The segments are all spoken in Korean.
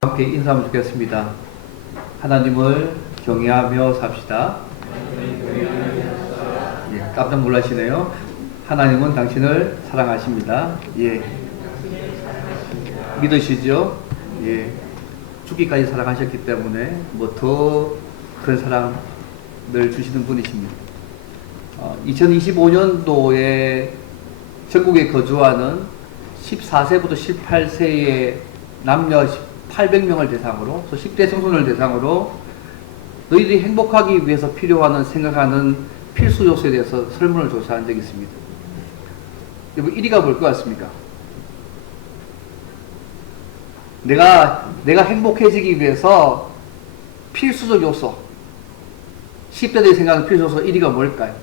함께 인사하면 좋겠습니다. 하나님을 경외하며 삽시다. 예, 깜짝 놀라시네요. 하나님은 당신을 사랑하십니다. 예. 믿으시죠? 예. 죽기까지 사랑하셨기 때문에 뭐 더 큰 사랑을 주시는 분이십니다. 2025년도에 전국에 거주하는 14세부터 18세의 남녀 800명을 대상으로, 또 10대 청소년을 대상으로 너희들이 행복하기 위해서 필요하는 생각하는 필수 요소에 대해서 설문을 조사한 적이 있습니다. 여러분 1위가 뭘 것 같습니까? 내가 행복해지기 위해서 필수적 요소, 10대들이 생각하는 필수 요소 1위가 뭘까요?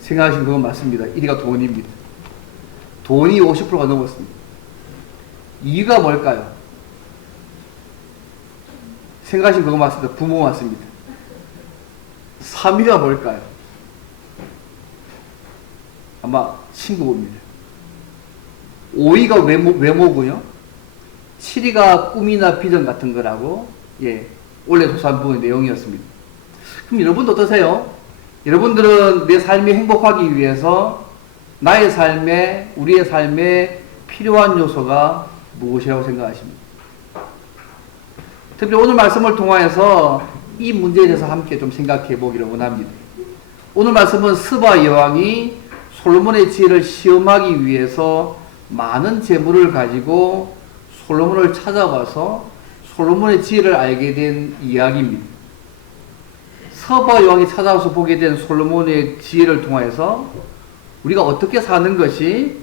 생각하신 그건 맞습니다. 1위가 돈입니다. 돈이 50%가 넘었습니다. 2위가 뭘까요? 생각하신 그거 맞습니다. 부모 맞습니다. 3위가 뭘까요? 아마 친구입니다. 5위가 외모고요. 7위가 꿈이나 비전 같은 거라고, 원래 조사한 부분의 내용이었습니다. 그럼 여러분도 어떠세요? 여러분들은 내 삶이 행복하기 위해서 나의 삶에, 우리의 삶에 필요한 요소가 무엇이라고 생각하십니까? 특별히 오늘 말씀을 통하여서 이 문제에 대해서 함께 좀 생각해 보기를 원합니다. 오늘 말씀은 스바 여왕이 솔로몬의 지혜를 시험하기 위해서 많은 재물을 가지고 솔로몬을 찾아와서 솔로몬의 지혜를 알게 된 이야기입니다. 스바 여왕이 찾아와서 보게 된 솔로몬의 지혜를 통하여서 우리가 어떻게 사는 것이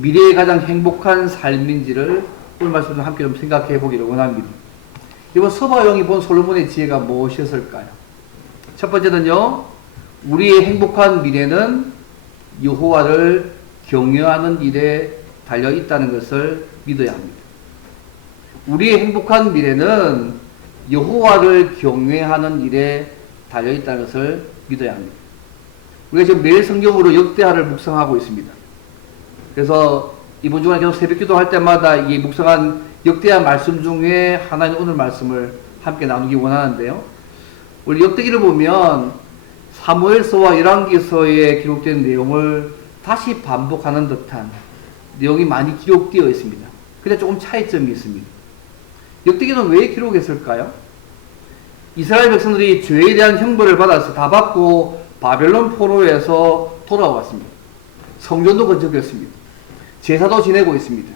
미래의 가장 행복한 삶인지를 오늘 말씀을 함께 좀 생각해 보기를 원합니다. 이번 스바 여왕이 본 솔로몬의 지혜가 무엇이었을까요? 첫 번째는요, 우리의 행복한 미래는 여호와를 경외하는 일에 달려 있다는 것을 믿어야 합니다. 우리의 행복한 미래는 여호와를 경외하는 일에 달려 있다는 것을 믿어야 합니다. 우리가 지금 매일 성경으로 역대하를 묵상하고 있습니다. 그래서 이번 주간에 계속 새벽기도 할 때마다 이 묵상한 역대하 말씀 중에 하나님 오늘 말씀을 함께 나누기 원하는데요. 우리 역대기를 보면 사무엘서와 열왕기서에 기록된 내용을 다시 반복하는 듯한 내용이 많이 기록되어 있습니다. 근데 조금 차이점이 있습니다. 역대기는 왜 기록했을까요? 이스라엘 백성들이 죄에 대한 형벌을 받아서 다 받고 바벨론 포로에서 돌아왔습니다. 성전도 건축했습니다. 제사도 지내고 있습니다.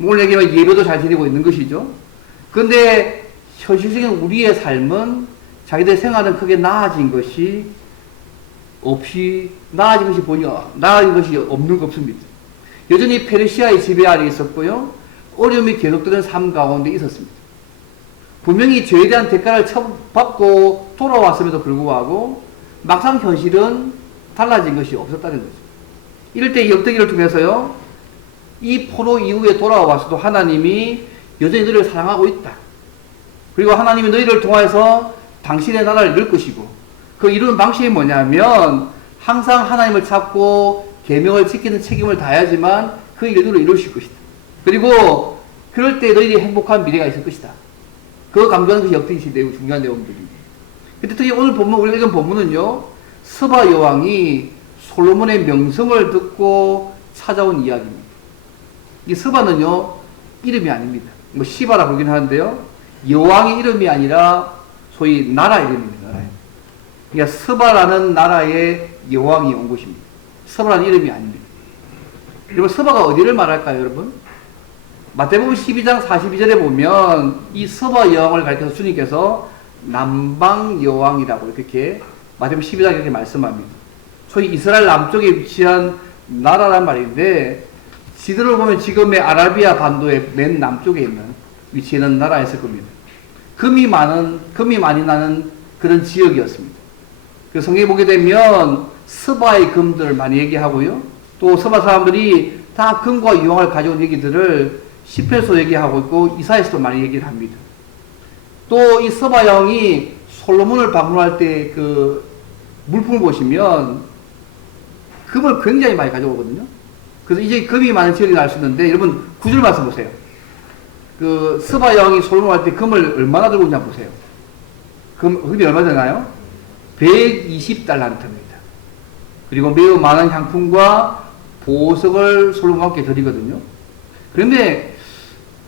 오늘 얘기하면 예배도 잘 지내고 있는 것이죠. 그런데 현실적인 우리의 삶은 자기들 생활은 크게 나아진 것이 없이, 나아진 것이 없는 거 없습니다. 여전히 페르시아의 지배 아래 있었고요. 어려움이 계속되는 삶 가운데 있었습니다. 분명히 죄에 대한 대가를 받고 돌아왔음에도 불구하고 막상 현실은 달라진 것이 없었다는 거죠. 이럴 때 역대기를 통해서요, 이 포로 이후에 돌아와서도 하나님이 여전히 너희를 사랑하고 있다. 그리고 하나님이 너희를 통해서 당신의 나라를 이룰 것이고, 그 이루는 방식이 뭐냐면 항상 하나님을 찾고 계명을 지키는 책임을 다해야지만 그 일들을 이루실 것이다. 그리고 그럴 때 너희들이 행복한 미래가 있을 것이다. 그거 강조하는 것이 역대기 내용, 중요한 내용들입니다. 근데 특히 오늘 본문, 우리가 읽은 본문은요, 스바 여왕이 솔로몬의 명성을 듣고 찾아온 이야기입니다. 이 스바는요, 이름이 아닙니다. 뭐 시바라 그러긴 하는데요, 여왕의 이름이 아니라 소위 나라 이름입니다. 나라. 그러니까 스바라는 나라의 여왕이 온 곳입니다. 스바라는 이름이 아닙니다. 여러분, 스바가 어디를 말할까요, 여러분? 마태복음 12장 42절에 보면 이 스바 여왕을 가리켜서 주님께서 남방 여왕이라고 이렇게 마태복음 12장에 이렇게 말씀합니다. 소위 이스라엘 남쪽에 위치한 나라란 말인데, 지도를 보면 지금의 아라비아 반도의 맨 남쪽에 있는 위치에 있는 나라였을 겁니다. 금이 많이 나는 그런 지역이었습니다. 그 성경에 보게 되면 스바의 금들을 많이 얘기하고요. 또 스바 사람들이 다 금과 유황을 가져온 얘기들을 시편에서 얘기하고 있고 이사야에서도 많이 얘기를 합니다. 또 이 스바 여왕이 솔로몬을 방문할 때 그 물품을 보시면 금을 굉장히 많이 가져오거든요. 그래서 이제 금이 많은 지역이 날 수 있는데, 여러분 9절 말씀 보세요. 그 스바 여왕이 솔로몬 할 때 금을 얼마나 들고 있냐 보세요. 금이 얼마 되나요? 120달란트입니다. 그리고 매우 많은 향품과 보석을 솔로몬께 드리거든요. 그런데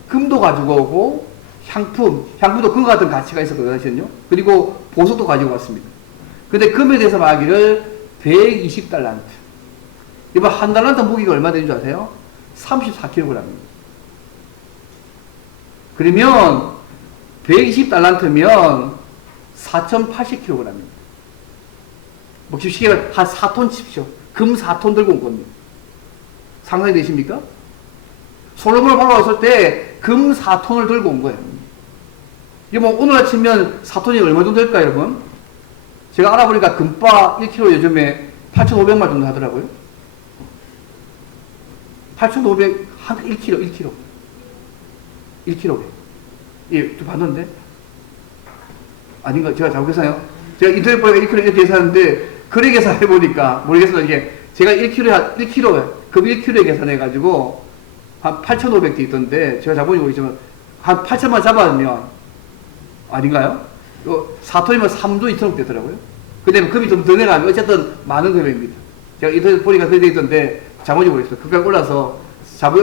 금도 가지고 오고 향품도 금과 같은 가치가 있었거든요. 그리고 보석도 가지고 왔습니다. 근데 금에 대해서 말하기를 120달란트. 이번 한 달란트 무게가 얼마 되는 줄 아세요? 34kg입니다. 그러면 120달란트면 4080kg입니다. 뭐 쉽게 한 4톤 칩시오. 금 4톤 들고 온 겁니다. 상상이 되십니까? 솔로몬을 보러 왔을 때 금 4톤을 들고 온 거예요. 이게 뭐 오늘 아침면 4톤이 얼마 정도 될까요, 여러분? 제가 알아보니까 금바 1kg 요즘에 8,500만 정도 하더라고요. 8,500, 한 1kg. 1kg. 예, 좀 봤는데? 아닌가? 제가 잘못했어요. 제가 인터넷 보니까 1kg 이렇게 계산하는데, 그래 계산해보니까, 모르겠어요. 이게, 제가 1kg, 금 1kg에 계산해가지고, 한 8,500대 있던데, 제가 자본이 모르겠지만, 한 8,000만 잡아면, 아닌가요? 4톤이면 3조 2천억 되더라고요. 근데 금이 좀 더 내가지고, 어쨌든 많은 금액입니다. 제가 인터넷 보니까 그렇게 돼 있던데, 자본이 모르겠어요. 그까지 올라서,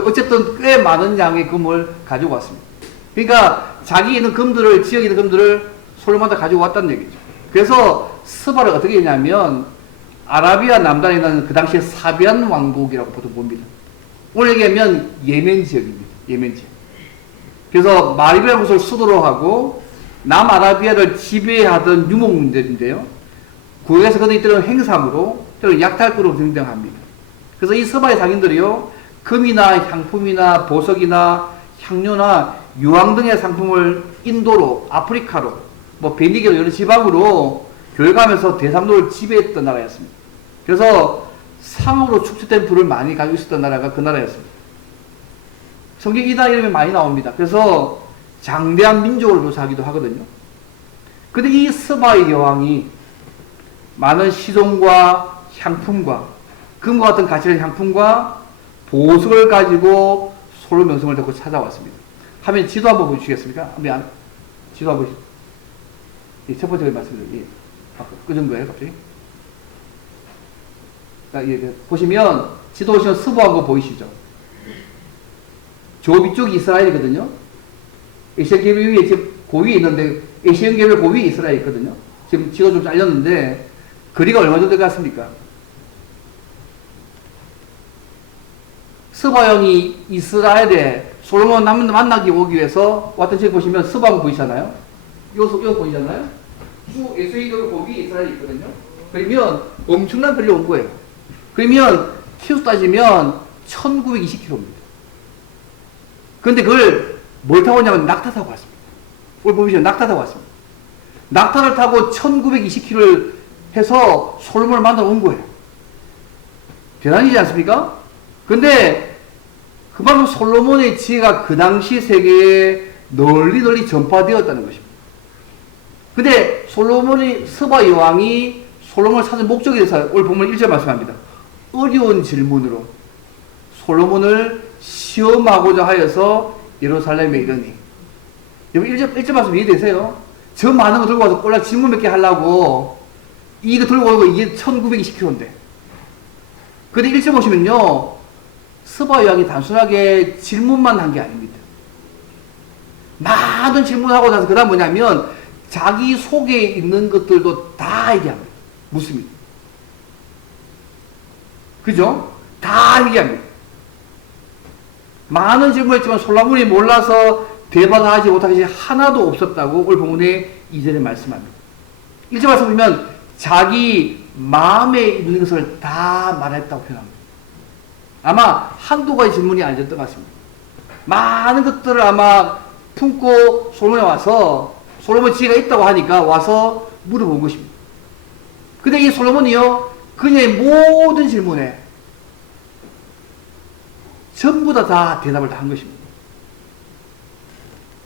어쨌든 꽤 많은 양의 금을 가지고 왔습니다. 그러니까, 자기 있는 금들을, 지역에 있는 금들을 솔로몬한테 가지고 왔다는 얘기죠. 그래서 스바를 어떻게 했냐면, 아라비아 남단에 있는 그 당시에 사비안 왕국이라고 보통 봅니다. 오늘 얘기하면 예멘 지역입니다. 예멘 지역. 그래서 마리비라는 곳을 수도로 하고 남아라비아를 지배하던 유목민들인데요. 구역에서 그들이 때로는 행상으로 때로는 약탈꾼으로 등장합니다. 그래서 이 서바의 상인들이요, 금이나 향품이나 보석이나 향료나 유황 등의 상품을 인도로, 아프리카로, 뭐 베니게로 여러 지방으로 교역하면서 대삼도를 지배했던 나라였습니다. 그래서 상으로 축적된 불을 많이 가지고 있었던 나라가 그 나라였습니다. 성경 이다 이름이 많이 나옵니다. 그래서 장대한 민족을 묘사하기도 하거든요. 근데 이 스바의 여왕이 많은 시종과 향품과 금과 같은 가치 있는 향품과 보석을 가지고 솔로몬 명성을 듣고 찾아왔습니다. 하면 지도 한번 보여주시겠습니까? 지도 한번 첫 번째 말씀드릴게요. 그 정도예요, 갑자기. 보시면, 지도 보시면 스바한 거 보이시죠? 저 위쪽이 이스라엘이거든요. 에시안 계별 위에 지금 고위에 있는데, 에시안 계별 고위에 이스라엘이 있거든요. 지금 지가 좀 잘렸는데, 거리가 얼마 정도 같습니까? 스바 형이 이스라엘에 솔로몬 만나기 오기 위해서 왔던 책 보시면 스바가 보이잖아요? 이거 보이잖아요? 쭉 에스이도로 거기 이스라엘이 있거든요? 그러면 엄청난 거리를 온 거예요. 그러면 키로 따지면 1920km입니다. 그런데 그걸 뭘 타고 오냐면 낙타 타고 왔습니다. 오늘 보시면 낙타 타고 왔습니다. 낙타를 타고 1920km를 해서 솔로몬을 만나러 온 거예요. 대단하지 않습니까? 근데 그만큼 솔로몬의 지혜가 그 당시 세계에 널리 전파되었다는 것입니다. 근데 스바 여왕이 솔로몬을 찾은 목적에 대해서 오늘 본문 1절 말씀합니다. 어려운 질문으로 솔로몬을 시험하고자 하여서 예루살렘에 이르니. 여기 1절 말씀 이해되세요? 저 많은 거 들고 와서 꼴랑 질문 몇 개 하려고 이거 들고 오고 이게 1920km인데. 근데 1절 보시면요, 스바 여왕이 단순하게 질문만 한 게 아닙니다. 많은 질문하고 나서 그 다음 뭐냐면 자기 속에 있는 것들도 다 얘기합니다. 묻습니다. 그죠? 다 얘기합니다. 많은 질문했지만 솔로몬이 몰라서 대답하지 못한 것이 하나도 없었다고 오늘 본문의 2절에 말씀합니다. 1절 말씀 보면 자기 마음에 있는 것을 다 말했다고 표현합니다. 아마 한두 가지 질문이 아니었던 것 같습니다. 많은 것들을 아마 품고 솔로몬에 와서 솔로몬 지혜가 있다고 하니까 와서 물어본 것입니다. 근데 이 솔로몬이요, 그녀의 모든 질문에 전부 다 대답을 다 한 것입니다.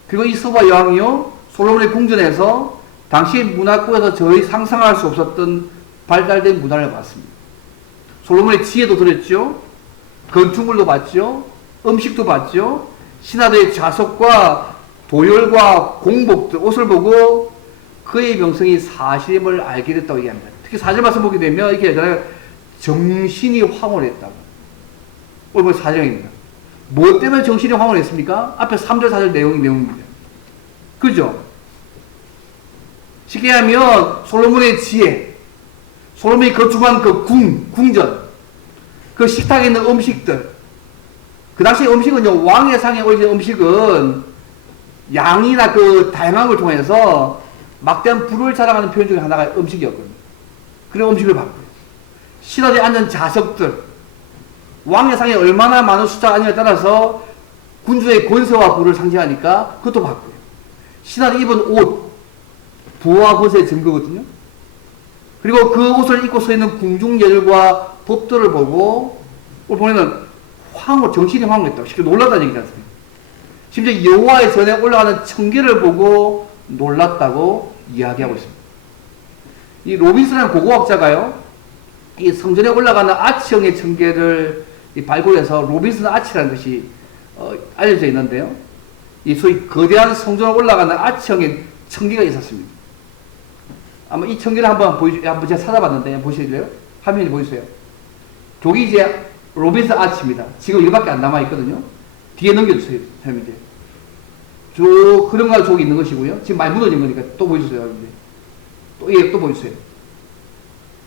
그리고 이 스바 여왕이요, 솔로몬의 궁전에서 당시 문화권에서 저희 상상할 수 없었던 발달된 문화를 봤습니다. 솔로몬의 지혜도 들었죠, 건축물도 봤죠, 음식도 봤죠, 신하들의 좌석과 도열과 공복들, 옷을 보고 그의 명성이 사실임을 알게 됐다고 얘기합니다. 특히 4절 말씀 보게 되면 이렇게 하잖아요. 정신이 황홀했다고. 오늘 4절입니다. 뭐 때문에 정신이 황홀했습니까? 앞에 3절, 4절 내용입니다. 그죠? 쉽게 하면 솔로몬의 지혜, 솔로몬이 거주한 그 궁전, 그 식탁에 있는 음식들, 그 당시 음식은요, 왕의 상에 올린 음식은 양이나 그 다양한 걸 통해서 막대한 부를 자랑하는 표현 중에 하나가 음식이었거든요. 그런 음식을 봤고요. 신하들이 앉은 좌석들, 왕의 상에 얼마나 많은 숫자가 앉느냐에 따라서 군주의 권세와 부를 상징하니까 그것도 봤고요. 신하들이 입은 옷, 부와 권세의 증거거든요. 그리고 그 옷을 입고 서 있는 궁중예절과 법도를 보고 오늘 보면은 정신이 황홀했다고 쉽게 놀랐다는 얘기지 않습니까? 심지어 여호와의 전에 올라가는 청계를 보고 놀랐다고 이야기하고 있습니다. 이 로빈스라는 고고학자가요, 이 성전에 올라가는 아치형의 청계를 발굴해서 로빈슨 아치라는 것이 알려져 있는데요. 이 소위 거대한 성전에 올라가는 아치형의 청계가 있었습니다. 아마 이 청계를 한번 제가 찾아봤는데 보실래요? 화면에 보여주세요. 저기 이제 로빈슨 아치입니다. 지금 이거밖에 안 남아있거든요. 뒤에 넘겨주세요. 이제. 그런가 저기 있는 것이고요. 지금 많이 무너진 거니까 또 보여주세요. 이제. 또 보여주세요.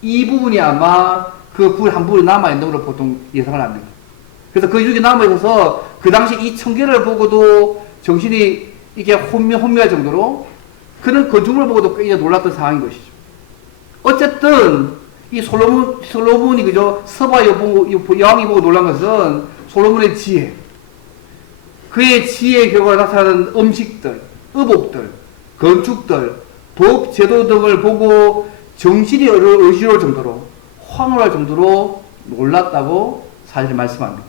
이 부분이 아마 그 불 한 부분이 남아있는 걸로 보통 예상을 합니다. 그래서 그 중에 남아있어서 그 당시 이 청계를 보고도 정신이 이게 혼미할 정도로 그런 건축물을 보고도 굉장히 놀랐던 상황인 것이죠. 어쨌든 이 솔로몬이 그죠? 서바 여왕이 보고 놀란 것은 솔로몬의 지혜, 그의 지혜의 결과로 나타나는 음식들, 의복들, 건축들, 법, 제도 등을 보고 정신이 의심할 정도로, 황홀할 정도로 놀랐다고 사실을 말씀합니다.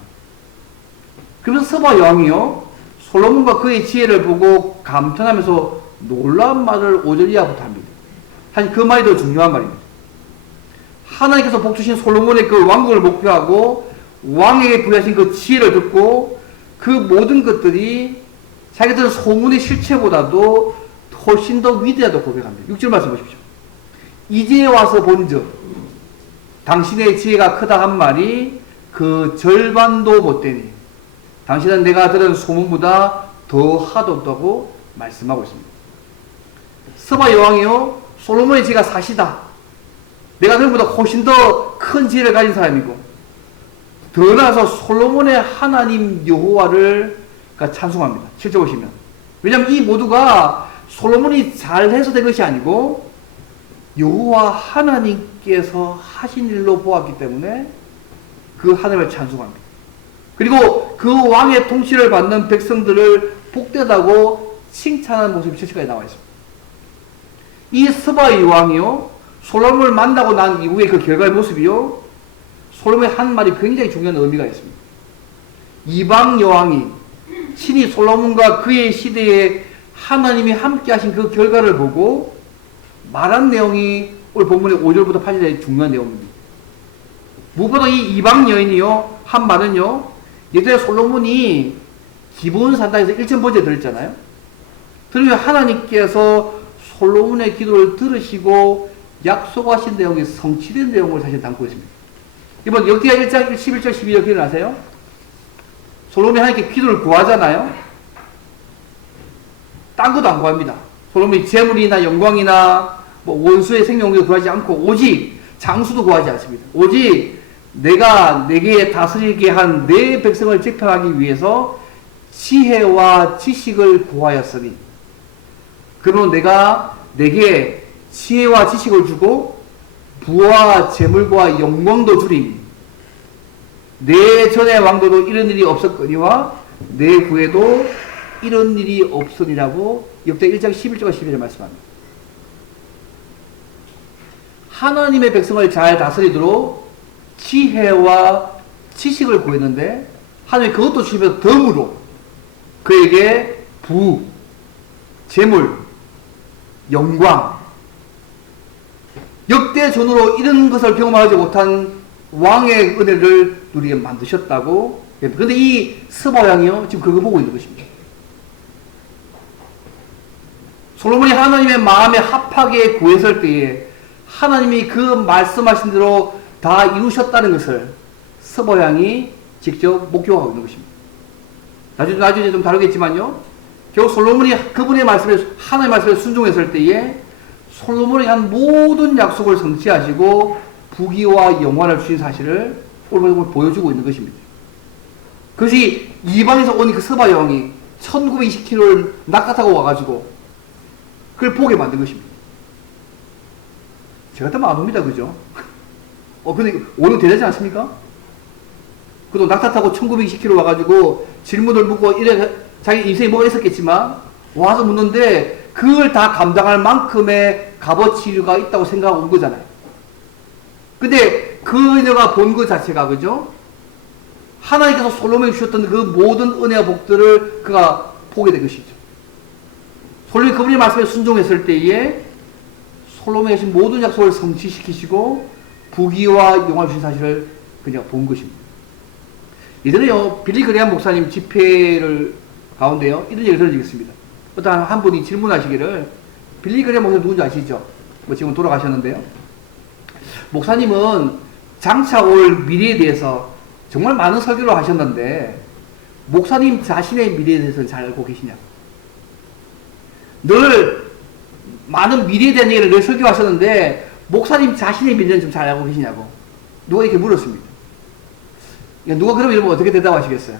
그러면서 서바 여왕이요, 솔로몬과 그의 지혜를 보고 감탄하면서 놀라운 말을 5절 이하부터 합니다. 사실 그 말이 더 중요한 말입니다. 하나님께서 복주신 솔로몬의 그 왕국을 목표하고 왕에게 부여하신 그 지혜를 듣고 그 모든 것들이 자기들은 소문의 실체보다도 훨씬 더 위대하다고 고백합니다. 6절 말씀 보십시오. 이제 와서 본즉 당신의 지혜가 크다 한 말이 그 절반도 못되니 당신은 내가 들은 소문보다 더 하도다고 말씀하고 있습니다. 서바 여왕이요, 솔로몬의 지혜가 사시다. 내가 들은 것보다 훨씬 더 큰 지혜를 가진 사람이고, 더 나아가서 솔로몬의 하나님 여호와를 찬송합니다. 실제 보시면. 왜냐하면 이 모두가 솔로몬이 잘해서 된 것이 아니고 여호와 하나님께서 하신 일로 보았기 때문에 그 하나님을 찬송합니다. 그리고 그 왕의 통치를 받는 백성들을 복되다고 칭찬하는 모습이 7절까지 나와 있습니다. 이 스바의 왕이요, 솔로몬을 만나고 난 이후에 그 결과의 모습이요, 솔로몬의 한 말이 굉장히 중요한 의미가 있습니다. 이방 여왕이 친히 솔로몬과 그의 시대에 하나님이 함께 하신 그 결과를 보고 말한 내용이 오늘 본문의 5절부터 8절의 중요한 내용입니다. 무엇보다 이 이방 여인이요, 한 말은요, 예전에 솔로몬이 기브온 산당에서 1,000번째 들었잖아요. 그러면 하나님께서 솔로몬의 기도를 들으시고 약속하신 내용이 성취된 내용을 사실 담고 있습니다. 이번 역대하 1장 11절 12절 기억나세요? 솔로몬이 하나님께 기도를 구하잖아요. 딴 것도 안 구합니다. 솔로몬이 재물이나 영광이나 뭐 원수의 생명도 구하지 않고 오직 장수도 구하지 않습니다. 오직 내가 내게 다스리게 한 내 백성을 집행하기 위해서 지혜와 지식을 구하였으니 그러면 내가 내게 지혜와 지식을 주고 부와 재물과 영광도 주리니 내 전의 왕도도 이런 일이 없었거니와 내 후에도 이런 일이 없으리라고 역대 1장 11절과 12절에 말씀합니다. 하나님의 백성을 잘 다스리도록 지혜와 지식을 구했는데 하나님이 그것도 주시면서 덤으로 그에게 부, 재물, 영광, 역대 전으로 이런 것을 경험하지 못한 왕의 은혜를 누리게 만드셨다고 그런데 이 스바 왕이요, 지금 그거 보고 있는 것입니다. 솔로몬이 하나님의 마음에 합하게 구했을 때에 하나님이 그 말씀하신 대로 다 이루셨다는 것을 스바 왕이 직접 목격하고 있는 것입니다. 나중에 좀 다루겠지만요, 결국 솔로몬이 그분의 말씀에, 하나님의 말씀에 순종했을 때에 솔로몬이 한 모든 약속을 성취하시고 부귀와 영화를 주신 사실을 오늘 보여주고 있는 것입니다. 그것이 이방에서 온 그 스바 왕이 1920km를 낙타타고 와가지고 그걸 보게 만든 것입니다. 제가 다 안 옵니다. 그죠? 근데 오늘 대단하지 않습니까? 그도 낙타 타고 1920km 와가지고 질문을 묻고 이래 자기 인생에 뭐가 있었겠지만 와서 묻는데 그걸 다 감당할 만큼의 값어치가 있다고 생각하고 온 거잖아요. 근데 그녀가 본 것 자체가, 그죠? 하나님께서 솔로몬에게 주셨던 그 모든 은혜와 복들을 그가 보게 된 것이죠. 솔로몬이 그분의 말씀에 순종했을 때에 솔로몬이 하신 모든 약속을 성취시키시고 부귀와 영화를 주신 사실을 그냥 본 것입니다. 이전에요, 빌리 그레이엄 목사님 집회를 가운데요, 이런 얘기를 들으시겠습니다. 어떤 한 분이 질문하시기를, 빌리 그레이엄 목사님 누군지 아시죠? 뭐 지금 돌아가셨는데요. 목사님은 장차 올 미래에 대해서 정말 많은 설교를 하셨는데 목사님 자신의 미래에 대해서는 잘 알고 계시냐고. 늘 많은 미래에 대한 얘기를 늘 설교하셨는데 목사님 자신의 미래는 좀 잘 알고 계시냐고 누가 이렇게 물었습니다. 누가 그러면 이러면 어떻게 대답하시겠어요?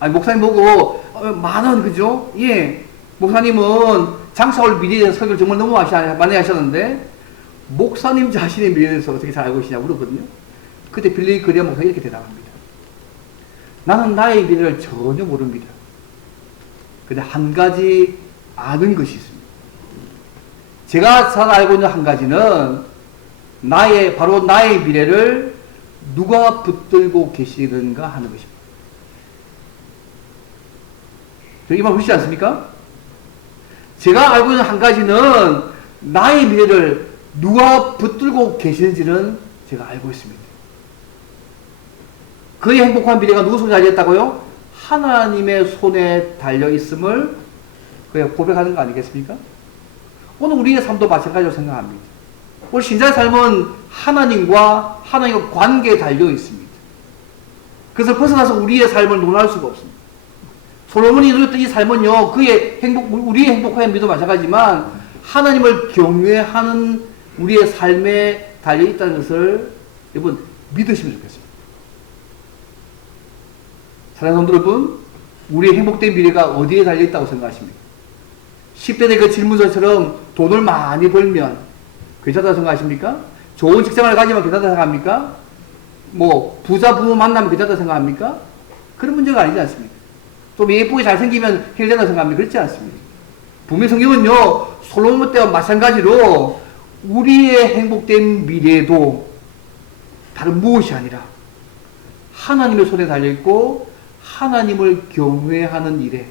아니, 목사님 보고 많은, 그죠? 예, 목사님은 장차 올 미래에 대한 설교를 정말 너무 많이 하셨는데 목사님 자신의 미래에 대해서 어떻게 잘 알고 계시냐고 물었거든요. 그때 빌리 그레이엄 목사가 이렇게 대답합니다. 나는 나의 미래를 전혀 모릅니다. 근데 한 가지 아는 것이 있습니다. 제가 잘 알고 있는 한 가지는 바로 나의 미래를 누가 붙들고 계시는가 하는 것입니다. 이 말 보시지 않습니까? 제가 알고 있는 한 가지는 나의 미래를 누가 붙들고 계시는지는 제가 알고 있습니다. 그의 행복한 미래가 누구 손에 달려있다고요? 하나님의 손에 달려있음을 그가 고백하는 거 아니겠습니까? 오늘 우리의 삶도 마찬가지로 생각합니다. 우리 신자의 삶은 하나님과 관계에 달려있습니다. 그래서 벗어나서 우리의 삶을 논할 수가 없습니다. 솔로몬이 누렸던 이 삶은요, 우리의 행복한 미도 마찬가지지만 하나님을 경외하는 우리의 삶에 달려있다는 것을 여러분 믿으시면 좋겠습니다. 사랑하는 성도 여러분, 우리의 행복된 미래가 어디에 달려있다고 생각하십니까? 10대 그 질문서처럼 돈을 많이 벌면 괜찮다고 생각하십니까? 좋은 직장을 가지면 괜찮다고 생각합니까? 뭐 부자 부모 만나면 괜찮다고 생각합니까? 그런 문제가 아니지 않습니까? 좀 예쁘게 잘생기면 해결된다고 생각합니까? 그렇지 않습니다. 분명히 성경은요, 솔로몬 때와 마찬가지로 우리의 행복된 미래도 다른 무엇이 아니라 하나님의 손에 달려있고 하나님을 경외하는 일에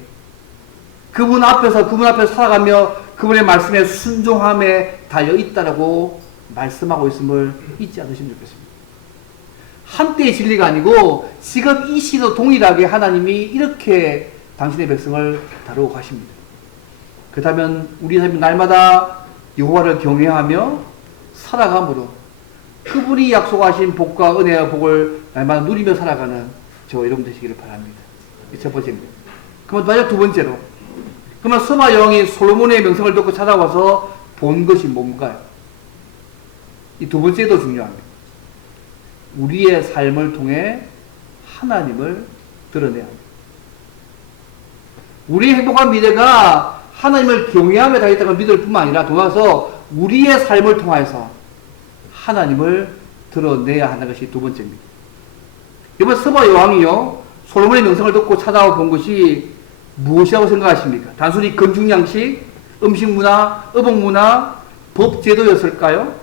그분 앞에서 살아가며 그분의 말씀에 순종함에 달려있다라고 말씀하고 있음을 잊지 않으시면 좋겠습니다. 한때의 진리가 아니고 지금 이 시도 동일하게 하나님이 이렇게 당신의 백성을 다루고 가십니다. 그렇다면 우리 삶이 날마다 여호와를 경외하며 살아감으로 그분이 약속하신 복과 은혜와 복을 날마다 누리며 살아가는 저 여러분 되시기를 바랍니다. 이 첫 번째입니다. 그러면 마지막 두 번째로, 그러면 스바 여왕이 솔로몬의 명성을 듣고 찾아와서 본 것이 뭔가요? 이 두 번째도 중요합니다. 우리의 삶을 통해 하나님을 드러내야 합니다. 우리의 행복한 미래가 하나님을 경외하며 달렸다는 믿을 뿐만 아니라 돌아서 우리의 삶을 통해서 하나님을 드러내야 하는 것이 두 번째입니다. 이번 스바 여왕이요, 솔로몬의 명성을 듣고 찾아와 본 것이 무엇이라고 생각하십니까? 단순히 건축양식, 음식문화, 의복문화, 법제도였을까요?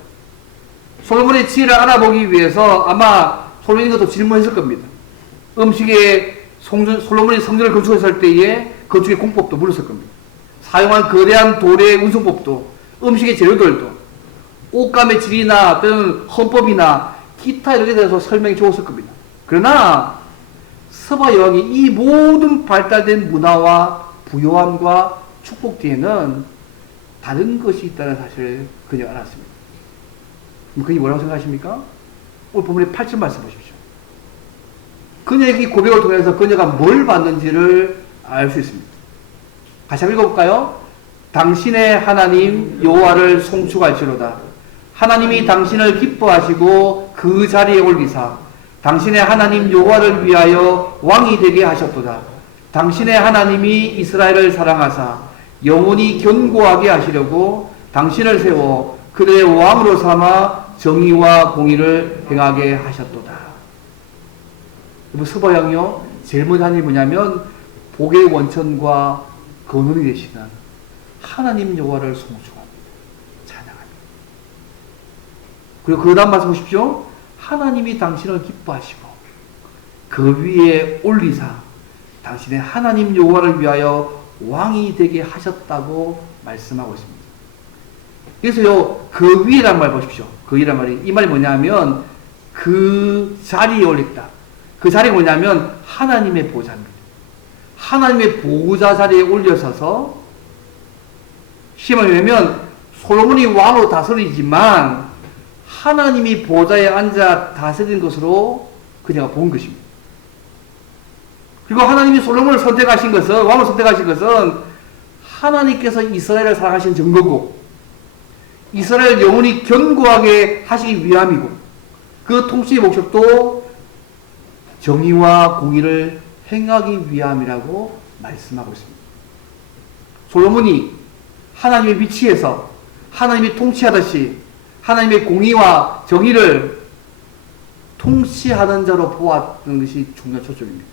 솔로몬의 지혜를 알아보기 위해서 아마 솔로몬이 것도 질문했을 겁니다. 솔로몬이 성전을 건축했을 때에 건축의 공법도 물었을 겁니다. 사용한 거대한 돌의 운송법도, 음식의 재료들도, 옷감의 질이나 또는 헌법이나 기타 이렇게 대해서 설명해 주었을 겁니다. 그러나 스바 여왕이 이 모든 발달된 문화와 부요함과 축복 뒤에는 다른 것이 있다는 사실을 그녀가 알았습니다. 그게 뭐라고 생각하십니까? 오늘 본문의 8절 말씀 보십시오. 그녀의 이 고백을 통해서 그녀가 뭘 받는지를 알 수 있습니다. 같이 한번 읽어볼까요? 당신의 하나님 여호와를 송축할지로다. 하나님이 당신을 기뻐하시고 그 자리에 올리사 당신의 하나님 여호와를 위하여 왕이 되게 하셨도다. 당신의 하나님이 이스라엘을 사랑하사 영원히 견고하게 하시려고 당신을 세워 그들의 왕으로 삼아 정의와 공의를 행하게 하셨도다. 스바 여왕이요, 제일 먼저 하는 일이 뭐냐면 복의 원천과 근원이 되시는 하나님 여호와를 송축합니다. 찬양합니다. 그리고 그 다음 말씀 보십시오. 하나님이 당신을 기뻐하시고 그 위에 올리사 당신의 하나님 여호와를 위하여 왕이 되게 하셨다고 말씀하고 있습니다. 그래서요, 그 위에란 말 보십시오. 그 위란 말이, 이 말이 뭐냐면 그 자리에 올렸다. 그 자리가 뭐냐면 하나님의 보좌입니다. 하나님의 보좌 자리에 올려서서, 시험을 왜냐면 솔로몬이 왕으로 다스리지만 하나님이 보좌에 앉아 다스리는 것으로 그녀가 본 것입니다. 그리고 하나님이 솔로몬을 선택하신 것은, 왕을 선택하신 것은 하나님께서 이스라엘을 사랑하신 증거고 이스라엘 영원히 견고하게 하시기 위함이고 그 통치의 목적도 정의와 공의를 행하기 위함이라고 말씀하고 있습니다. 솔로몬이 하나님의 위치에서 하나님이 통치하듯이 하나님의 공의와 정의를 통치하는 자로 보았던 것이 중요한 초점입니다.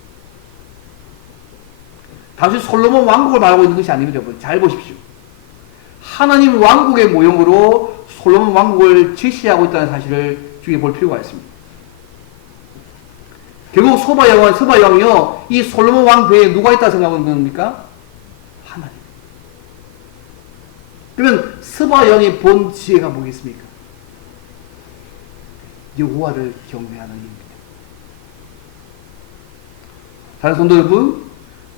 단순히 솔로몬 왕국을 말하고 있는 것이 아닙니다. 여러분. 잘 보십시오. 하나님 왕국의 모형으로 솔로몬 왕국을 제시하고 있다는 사실을 주의 볼 필요가 있습니다. 결국 스바 여왕이요, 이 솔로몬 왕 배에 누가 있다 생각하는 겁니까? 하나님. 그러면 스바 여왕이 본 지혜가 뭐겠습니까? 여호와를 경외하는 일입니다. 다른 성도 여러분,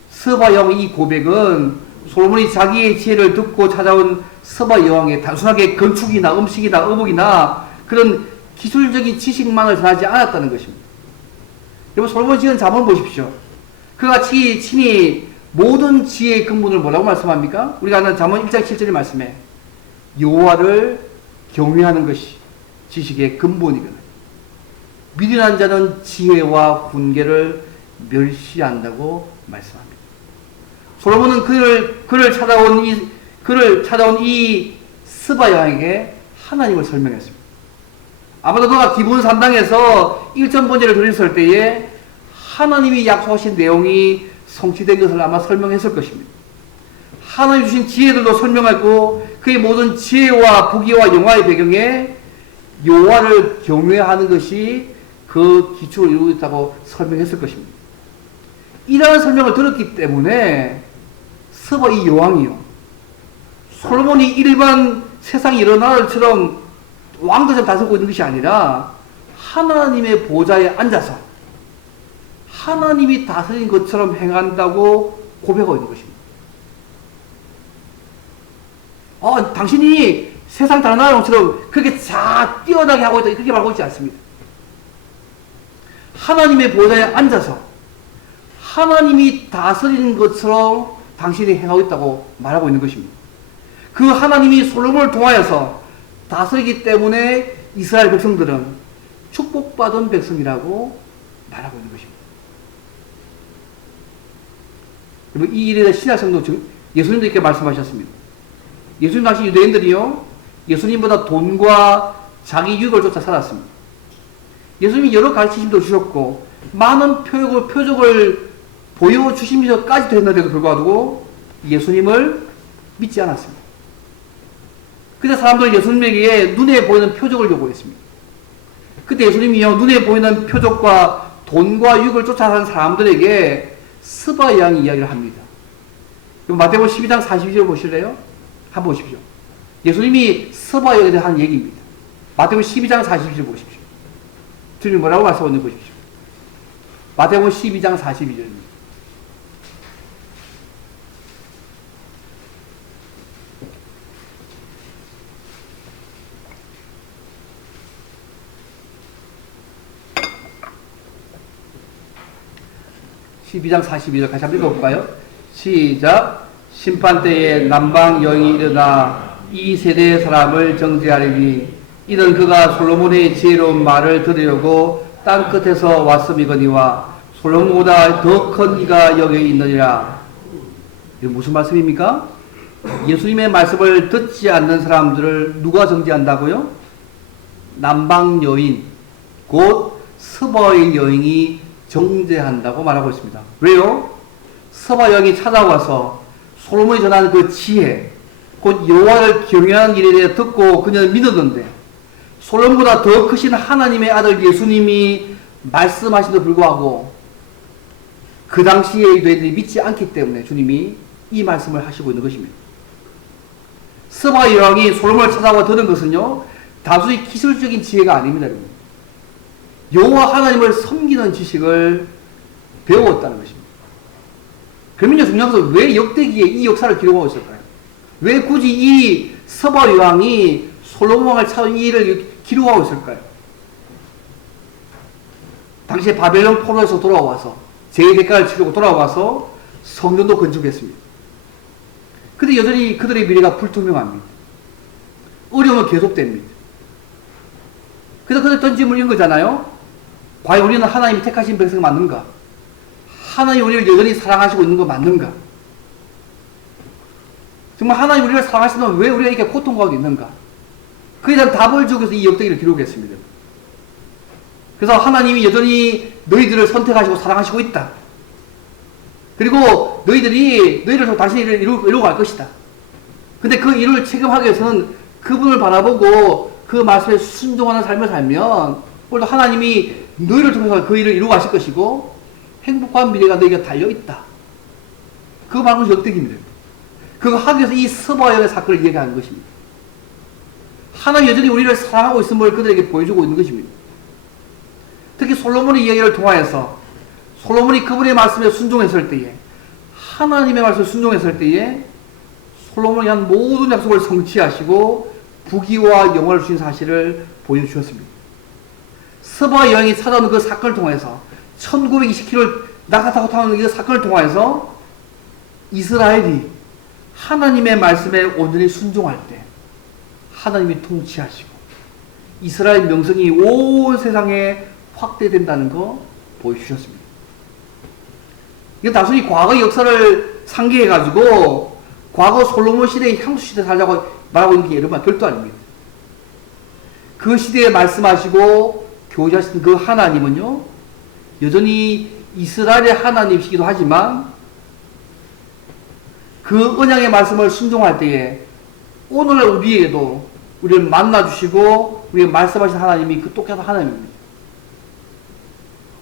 스바 여왕의 이 고백은 솔로몬이 자기의 지혜를 듣고 찾아온 스바 여왕의 단순하게 건축이나 음식이나 어묵이나 그런 기술적인 지식만을 전하지 않았다는 것입니다. 여러분, 솔로몬이 지은 잠언을 보십시오. 그가 친히 모든 지혜의 근본을 뭐라고 말씀합니까? 우리가 아는 잠언 1장 7절의 말씀에 여호와를 경외하는 것이 지식의 근본이거든요. 미련한 자는 지혜와 훈계를 멸시한다고 말씀합니다. 솔로몬은 그를 찾아온 이 스바 여왕에게 하나님을 설명했습니다. 아마도 그가 기분 산당에서 일천 번제를 드렸을 때에 하나님이 약속하신 내용이 성취된 것을 아마 설명했을 것입니다. 하나님 주신 지혜들도 설명했고 그의 모든 지혜와 부귀와 영화의 배경에 여호와를 경외하는 것이 그 기초를 이루고 있다고 설명했을 것입니다. 이러한 설명을 들었기 때문에 스바 이 여왕이요, 솔로몬이 일반 세상 여러 나라처럼 왕들처럼 다스리고 있는 것이 아니라 하나님의 보좌에 앉아서 하나님이 다스린 것처럼 행한다고 고백하고 있는 것입니다. 당신이 세상 다른 나라처럼 그렇게 뛰어나게 하고 있다, 그렇게 말하고 있지 않습니다. 하나님의 보좌에 앉아서 하나님이 다스리는 것처럼 당신이 행하고 있다고 말하고 있는 것입니다. 그 하나님이 솔로몬을 통하여서 다스리기 때문에 이스라엘 백성들은 축복받은 백성이라고 말하고 있는 것입니다. 여러분, 이 일에 대해 신약성도 예수님도 이렇게 말씀하셨습니다. 예수님 당시 유대인들이요, 예수님보다 돈과 자기 유익을 쫓아 살았습니다. 예수님이 여러 가르치심도 주셨고 많은 표적을 보여주시면서까지도 했는데도 불구하고 예수님을 믿지 않았습니다. 그때 사람들은 예수님에게 눈에 보이는 표적을 요구했습니다. 그때 예수님이요, 눈에 보이는 표적과 돈과 유익을 쫓아가는 사람들에게 스바 여왕이 이야기를 합니다. 마태복음 12장 42절 보실래요? 한번 보십시오. 예수님이 스바 여왕에 대한 얘기입니다. 마태복음 12장 42절 보십시오. 주님 뭐라고 말씀하는지 보십시오. 마태복음 12장 42절입니다. (12장 42절) 같이 한번 읽어볼까요? 시작. 심판때에 남방 여인이 일어나 이 세대의 사람을 정죄하리니 이는 그가 솔로몬의 지혜로운 말을 들으려고 땅 끝에서 왔음이거니와 솔로몬보다 더 큰 이가 여기 있느니라. 이게 무슨 말씀입니까? 예수님의 말씀을 듣지 않는 사람들을 누가 정죄한다고요? 남방 여인, 곧 스바의 여인이 정죄한다고 말하고 있습니다. 왜요? 스바 여인이 찾아와서 솔로몬이 전하는 그 지혜, 곧 여호와를 경외하는 일에 대해 듣고 그녀는 믿었는데 솔로몬보다 더 크신 하나님의 아들 예수님이 말씀하신데도 불구하고 그 당시에 너희들이 믿지 않기 때문에 주님이 이 말씀을 하시고 있는 것입니다. 스바 여왕이 솔로몬을 찾아와 들은 것은요, 단순히 기술적인 지혜가 아닙니다. 여호와 하나님을 섬기는 지식을 배웠다는 것입니다. 그러면요, 중요한 것은 왜 역대기에 이 역사를 기록하고 있을까요? 왜 굳이 이 스바 여왕이 솔로몬 왕을 찾은 이 일을 기록하고 있을까요? 당시에 바벨론 포로에서 돌아와서 죄의 대가를 치르고 돌아와서 성전도 건축했습니다. 근데 여전히 그들의 미래가 불투명합니다. 어려움은 계속됩니다. 그래서 그들 던짐을 이은 거잖아요. 과연 우리는 하나님이 택하신 백성 맞는가? 하나님 우리를 여전히 사랑하시고 있는 거 맞는가? 정말 하나님 우리를 사랑하시면 왜 우리가 이렇게 고통 가운데 있는가? 그에 대한 답을 주기 위해서 이 역대기를 기록했습니다. 그래서 하나님이 여전히 너희들을 선택하시고 사랑하시고 있다. 그리고 너희를 당신의 일을 이루고 갈 것이다. 근데 그 일을 체험하기 위해서는 그분을 바라보고 그 말씀에 순종하는 삶을 살면 오늘도 하나님이 너희를 통해서 그 일을 이루고 가실 것이고 행복한 미래가 너희에게 달려있다. 그거 바로 역대기입니다. 그거 하기 위해서 이 스바 여인의 사건을 이야기하는 것입니다. 하나님 여전히 우리를 사랑하고 있음을 그들에게 보여주고 있는 것입니다. 특히 솔로몬의 이야기를 통하여서 솔로몬이 그분의 말씀에 순종했을 때에, 하나님의 말씀에 순종했을 때에 솔로몬이 한 모든 약속을 성취하시고 부귀와 영화를 주신 사실을 보여주셨습니다. 스바 여인이 찾아오는 그 사건을 통해서 1920km 낙하타고 타는 그 사건을 통해서 이스라엘이 하나님의 말씀에 온전히 순종할 때 하나님이 통치하시고 이스라엘 명성이 온 세상에 확대된다는 거 보여주셨습니다. 이게 단순히 과거의 역사를 상기해가지고 과거 솔로몬 시대의 향수 시대 살자고 말하고 있는 게 여러분 별도 아닙니다. 그 시대에 말씀하시고 교제하신 그 하나님은요, 여전히 이스라엘의 하나님이시기도 하지만 그 언약의 말씀을 순종할 때에 오늘날 우리에게도 우리를 만나주시고 우리에게 말씀하신 하나님이 그 똑같은 하나님입니다.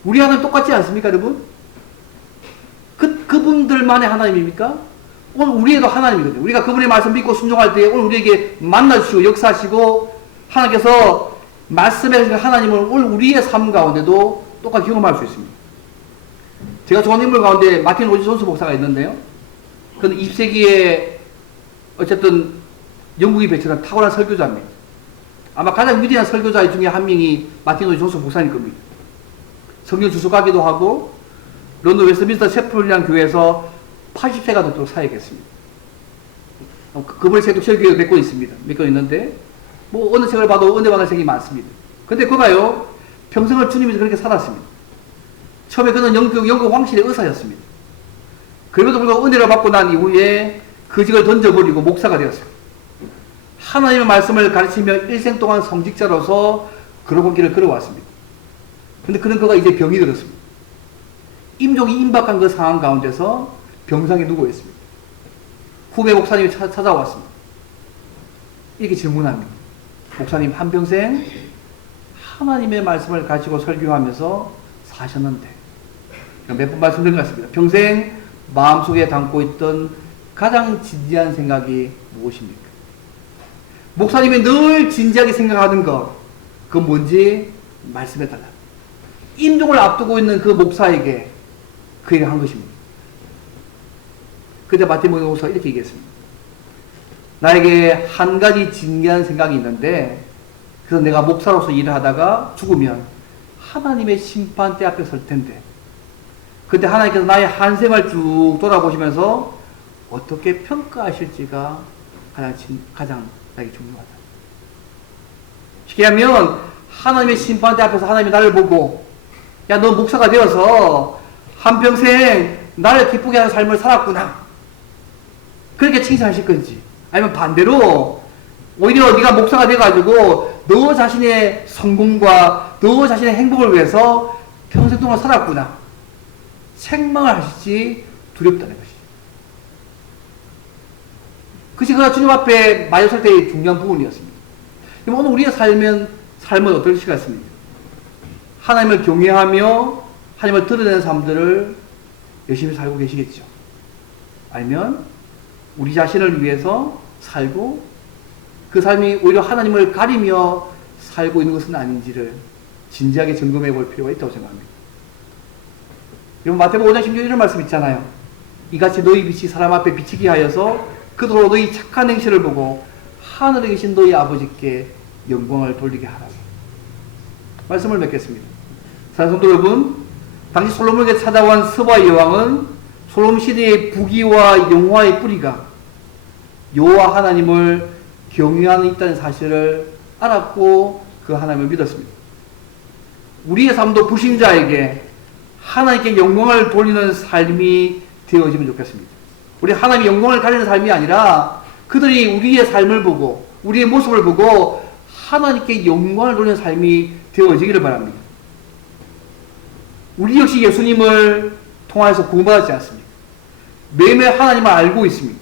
우리 하나님 똑같지 않습니까, 여러분? 그분들만의 하나님입니까? 오늘 우리에도 하나님이거든요. 우리가 그분의 말씀 믿고 순종할 때 오늘 우리에게 만나주시고 역사하시고 하나님께서 말씀해 주신 하나님을 오늘 우리의 삶 가운데도 똑같이 경험할 수 있습니다. 제가 좋아하는 인물 가운데 마틴 로이드 존스 목사가 있는데요. 그는 20세기에 어쨌든 영국이 배출한 탁월한 설교자입니다. 아마 가장 위대한 설교자 중에 한 명이 마틴 로이드 존스 목사일 겁니다. 성경 주석하기도 하고 런던 웨스트민스터 셰플이라는 교회에서 80세가 넘도록 사역했습니다. 그분의 책도 설교를 몇 권 있습니다. 몇 권 있는데 뭐 어느 책을 봐도 은혜 받을 책이 많습니다. 근데 그가요, 평생을 주님이 그렇게 살았습니다. 처음에 그는 영국 왕실의 의사였습니다. 그럼에도 불구하고 은혜를 받고 난 이후에 그 직을 던져버리고 목사가 되었습니다. 하나님의 말씀을 가르치며 일생 동안 성직자로서 그런 길을 걸어왔습니다. 근데 그가 이제 병이 들었습니다. 임종이 임박한 그 상황 가운데서 병상에 누워 있습니다. 후배 목사님이 찾아왔습니다. 이렇게 질문합니다. 목사님, 한평생 하나님의 말씀을 가지고 설교하면서 사셨는데, 몇 번 말씀드린 것 같습니다. 평생 마음속에 담고 있던 가장 진지한 생각이 무엇입니까? 목사님이 늘 진지하게 생각하는 것, 그건 뭔지 말씀해 달라. 임종을 앞두고 있는 그 목사에게 그에게 한 것입니다. 그때 바티모이 목사가 이렇게 얘기했습니다. 나에게 한 가지 진지한 생각이 있는데, 그래서 내가 목사로서 일을 하다가 죽으면 하나님의 심판대 앞에 설 텐데, 그때 하나님께서 나의 한 생을 쭉 돌아보시면서 어떻게 평가하실지가 가장 나에게 중요하다. 쉽게 하면 하나님의 심판대 앞에서 하나님이 나를 보고, 야, 너 목사가 되어서 한평생 나를 기쁘게 하는 삶을 살았구나, 그렇게 칭찬하실 건지, 아니면 반대로 오히려 네가 목사가 돼가지고 너 자신의 성공과 너 자신의 행복을 위해서 평생 동안 살았구나, 책망을 하실지 두렵다는 것이죠. 그것이 그가 주님 앞에 맞았을 때의 중요한 부분이었습니다. 그럼 오늘 우리의 삶은 어떨 것 같습니까? 하나님을 경외하며 하나님을 드러내는 삶들을 열심히 살고 계시겠죠? 아니면 우리 자신을 위해서 살고 그 삶이 오히려 하나님을 가리며 살고 있는 것은 아닌지를 진지하게 점검해 볼 필요가 있다고 생각합니다. 여러분, 마태복음 5장 16절 이런 말씀 있잖아요. 이같이 너희 빛이 사람 앞에 비치게 하여서 그들로 너희 착한 행실을 보고 하늘에 계신 너희 아버지께 영광을 돌리게 하라. 말씀을 맺겠습니다. 사랑하는 성도 여러분, 당시 솔로몬에게 찾아온 스바 여왕은 솔로몬 시대의 부귀와 영화의 뿌리가 여호와 하나님을 경외하는 있다는 사실을 알았고 그 하나님을 믿었습니다. 우리의 삶도 불신자에게 하나님께 영광을 돌리는 삶이 되어지면 좋겠습니다. 우리 하나님의 영광을 가리는 삶이 아니라 그들이 우리의 삶을 보고 우리의 모습을 보고 하나님께 영광을 돌리는 삶이 되어지기를 바랍니다. 우리 역시 예수님을 통해서 구원받았지 않습니까? 매일매일 하나님을 알고 있습니다.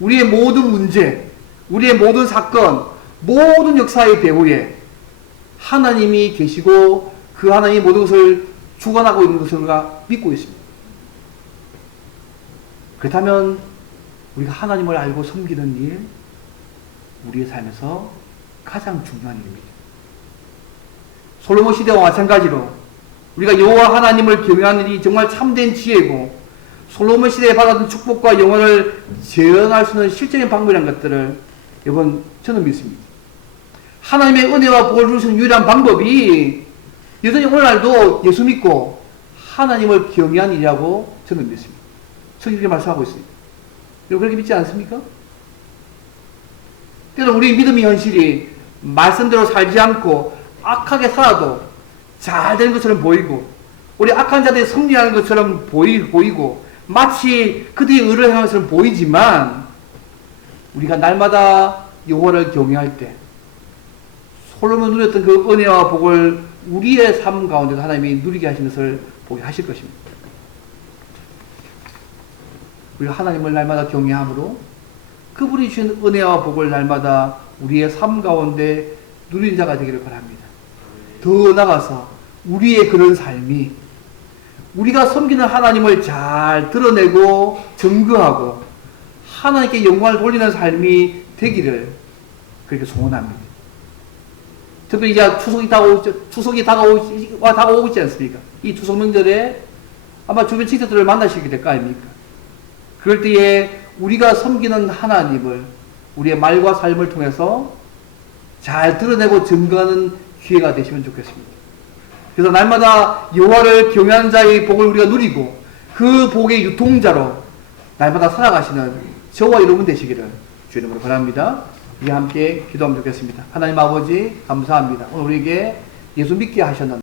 우리의 모든 문제, 우리의 모든 사건, 모든 역사의 배후에 하나님이 계시고 그 하나님이 모든 것을 주관하고 있는 것을 우리가 믿고 있습니다. 그렇다면 우리가 하나님을 알고 섬기는 일, 우리의 삶에서 가장 중요한 일입니다. 솔로몬 시대와 마찬가지로 우리가 여호와 하나님을 경외하는 일이 정말 참된 지혜고 솔로몬 시대에 받았던 축복과 영원을 재현할 수 있는 실적인 방법이라는 것들을 여러분, 저는 믿습니다. 하나님의 은혜와 복을 주시는 유일한 방법이 여전히 오늘날도 예수 믿고 하나님을 경외하는 일이라고 저는 믿습니다. 성경이 그렇게 말씀하고 있습니다. 여러분, 그렇게 믿지 않습니까? 때로 우리 믿음의 현실이 말씀대로 살지 않고 악하게 살아도 잘 되는 것처럼 보이고 우리 악한 자들이 승리하는 것처럼 보이고 마치 그들이 의를 행하는 것처럼 보이지만 우리가 날마다 여호와를 경외할 때 솔로몬 누렸던 그 은혜와 복을 우리의 삶 가운데도 하나님이 누리게 하신 것을 보게 하실 것입니다. 우리가 하나님을 날마다 경외함으로 그분이 주신 은혜와 복을 날마다 우리의 삶 가운데 누리는 자가 되기를 바랍니다. 더 나아가서 우리의 그런 삶이 우리가 섬기는 하나님을 잘 드러내고 증거하고 하나님께 영광을 돌리는 삶이 되기를 그렇게 소원합니다. 특별히 이제 추석이 다가오고 있지 않습니까? 이 추석 명절에 아마 주변 친척들을 만나시게 될 거 아닙니까? 그럴 때에 우리가 섬기는 하나님을 우리의 말과 삶을 통해서 잘 드러내고 증거하는 기회가 되시면 좋겠습니다. 그래서 날마다 여호와를 경외하는 자의 복을 우리가 누리고 그 복의 유통자로 날마다 살아가시는 저와 여러분 되시기를 주의 이름으로 바랍니다. 우리 함께 기도하면 좋겠습니다. 하나님 아버지 감사합니다. 오늘 우리에게 예수 믿게 하셨는